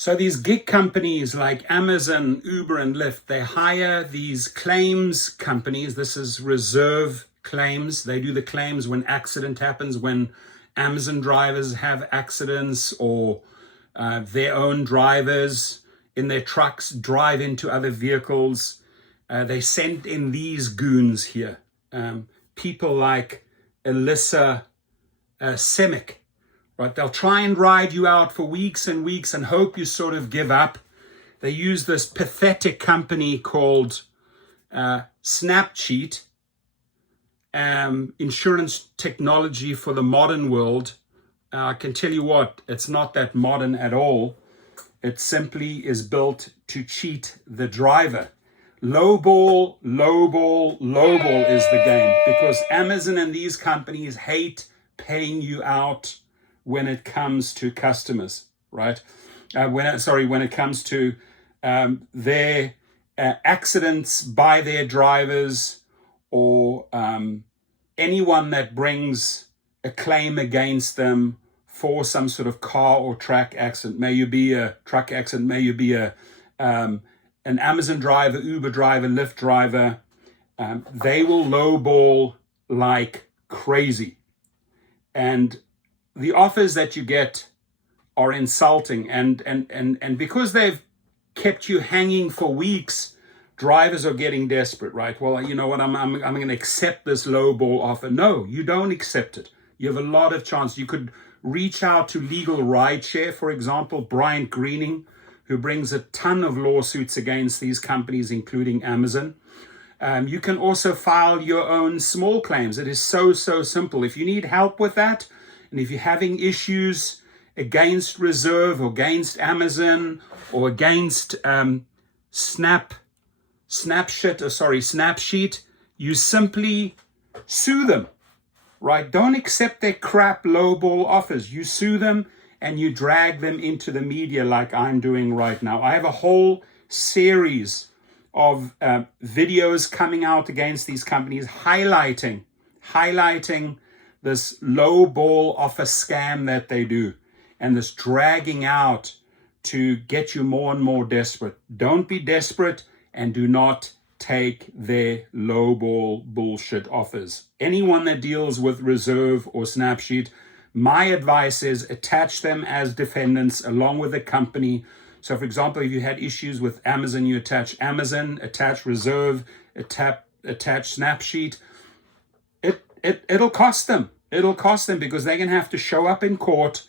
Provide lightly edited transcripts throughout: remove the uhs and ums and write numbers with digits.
So these gig companies like Amazon, Uber, and Lyft, they hire these claims companies. This is Reserv claims. They do the claims when accident happens, when Amazon drivers have accidents, or their own drivers in their trucks drive into other vehicles. They send in these goons here. People like Alyssa Semick. Right, they'll try and ride you out for weeks and weeks and hope you sort of give up. They use this pathetic company called Snapsheet, insurance technology for the modern world. I can tell you what, it's not that modern at all. It simply is built to cheat the driver. Lowball, lowball, lowball is the game, because Amazon and these companies hate paying you out when it comes to customers, right? When it comes to their accidents by their drivers, or anyone that brings a claim against them for some sort of car or truck accident. May you be a truck accident, may you be an Amazon driver, Uber driver, Lyft driver. They will lowball like crazy. And the offers that you get are insulting, and because they've kept you hanging for weeks, drivers are getting desperate, right? Well, you know what, I'm going to accept this lowball offer. No, you don't accept it. You have a lot of chance. You could reach out to Legal Rideshare, for example, Bryant Greening, who brings a ton of lawsuits against these companies, including Amazon. You can also file your own small claims. It is so simple. If you need help with that, and if you're having issues against Reserv or against Amazon or against Snapsheet, you simply sue them, right? Don't accept their crap lowball offers. You sue them and you drag them into the media like I'm doing right now. I have a whole series of videos coming out against these companies highlighting this low ball offer scam that they do, and this dragging out to get you more and more desperate. Don't be desperate, and do not take their low ball bullshit offers. Anyone that deals with Reserv or Snapsheet, my advice is attach them as defendants along with the company. So for example, if you had issues with Amazon, you attach Amazon, attach Reserv, attach Snapsheet. It'll cost them. It'll cost them, because they're going to have to show up in court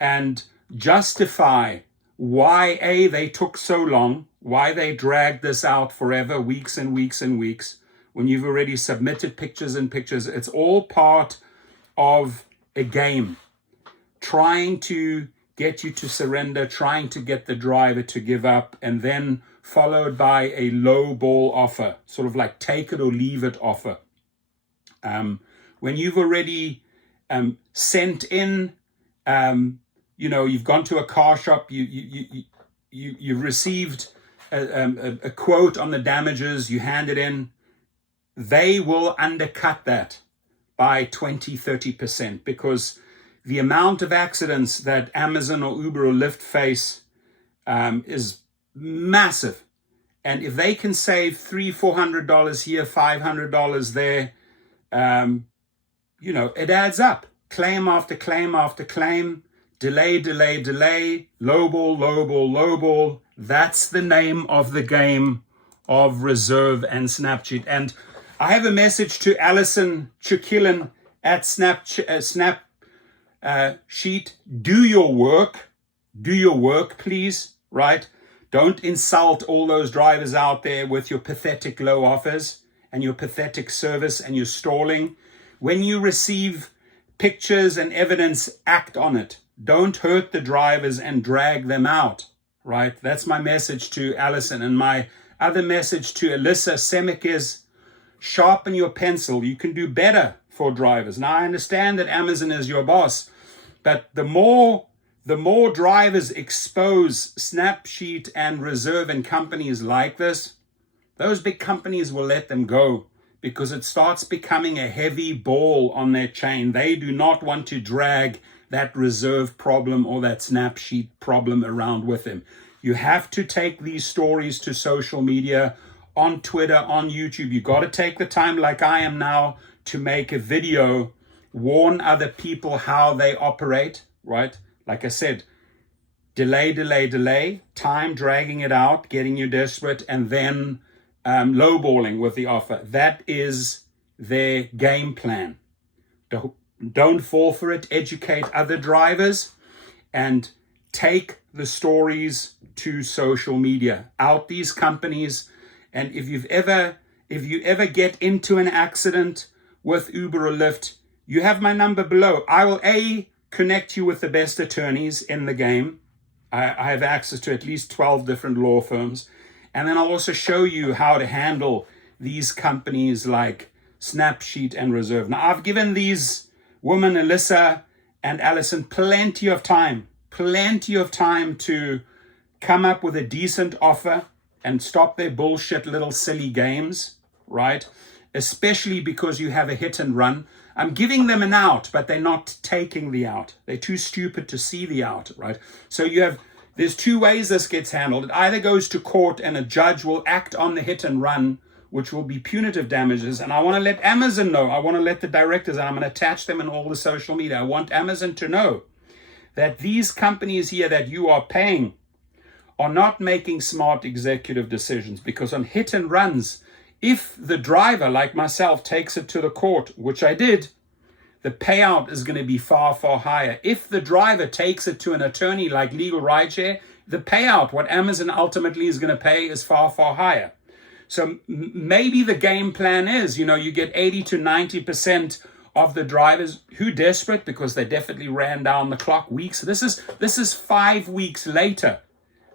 and justify why they took so long, why they dragged this out forever, weeks and weeks and weeks, when you've already submitted pictures and pictures. It's all part of a game, trying to get you to surrender, trying to get the driver to give up, and then followed by a low ball offer, sort of like take it or leave it offer. When you've already sent in, you've gone to a car shop, you've received a quote on the damages, you hand it in, they will undercut that by 20-30%, because the amount of accidents that Amazon or Uber or Lyft face is massive. And if they can save $300-400 here, $500 there, it adds up. Claim after claim after claim, delay, lowball. That's the name of the game of Reserv and Snapsheet. And I have a message to Alison Chukilin at Snapsheet. Do your work, please, right? Don't insult all those drivers out there with your pathetic low offers and your pathetic service and your stalling. When you receive pictures and evidence, act on it. Don't hurt the drivers and drag them out, right? That's my message to Alison. And my other message to Alyssa Semick is sharpen your pencil. You can do better for drivers. Now, I understand that Amazon is your boss, but the more drivers expose Snapsheet and Reserv and companies like this, those big companies will let them go, because it starts becoming a heavy ball on their chain. They do not want to drag that Reserv problem or that Snapsheet problem around with them. You have to take these stories to social media, on Twitter, on YouTube. You got to take the time, like I am now, to make a video, warn other people how they operate, right? Like I said, delay, time dragging it out, getting you desperate, and then lowballing with the offer. That is their game plan. Don't fall for it. Educate other drivers and take the stories to social media. Out these companies. And if you ever get into an accident with Uber or Lyft, you have my number below. I will connect you with the best attorneys in the game. I have access to at least 12 different law firms. And then I'll also show you how to handle these companies like Snapsheet and Reserv. Now, I've given these women, Alyssa and Allison, plenty of time to come up with a decent offer and stop their bullshit little silly games, right? Especially because you have a hit and run. I'm giving them an out, but they're not taking the out. They're too stupid to see the out, right? So there's two ways this gets handled. It either goes to court and a judge will act on the hit and run, which will be punitive damages. And I want to let Amazon know. I want to let the directors, and I'm going to attach them in all the social media. I want Amazon to know that these companies here that you are paying are not making smart executive decisions, because on hit and runs, if the driver, like myself, takes it to the court, which I did, the payout is going to be far, far higher. If the driver takes it to an attorney like Legal Rideshare, the payout, what Amazon ultimately is going to pay, is far, far higher. So maybe the game plan is, you get 80 to 90% of the drivers who desperate because they definitely ran down the clock weeks. This is 5 weeks later.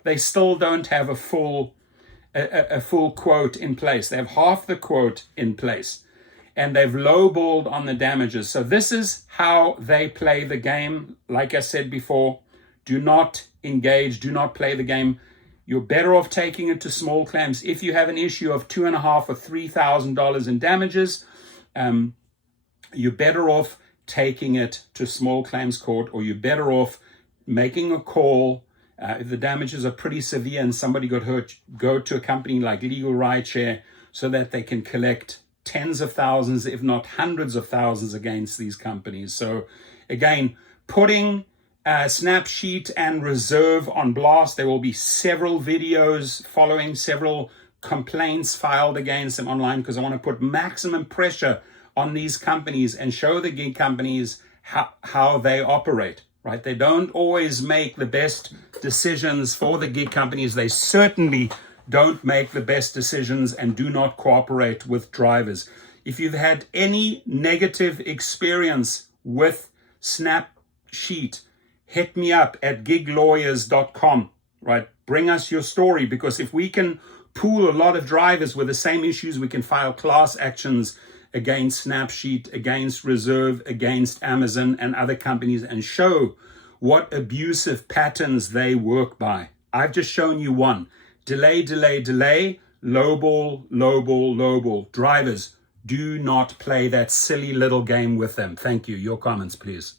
They still don't have a full quote in place. They have half the quote in place, and they've lowballed on the damages. So this is how they play the game. Like I said before, do not engage, do not play the game. You're better off taking it to small claims. If you have an issue of $2,500 or $3,000 in damages, you're better off taking it to small claims court, or you're better off making a call. If the damages are pretty severe and somebody got hurt, go to a company like Legal Rideshare so that they can collect tens of thousands, if not hundreds of thousands, against these companies. So again, putting Snapsheet and Reserv on blast. There will be several videos following, several complaints filed against them online, because I want to put maximum pressure on these companies and show the gig companies how they operate. Right? They don't always make the best decisions for the gig companies. They certainly don't make the best decisions and do not cooperate with drivers. If you've had any negative experience with Snapsheet, hit me up at giglawyers.com, right? Bring us your story, because if we can pool a lot of drivers with the same issues, we can file class actions against Snapsheet, against Reserv, against Amazon and other companies, and show what abusive patterns they work by. I've just shown you one. Delay, lowball. Drivers, do not play that silly little game with them. Thank you. Your comments, please.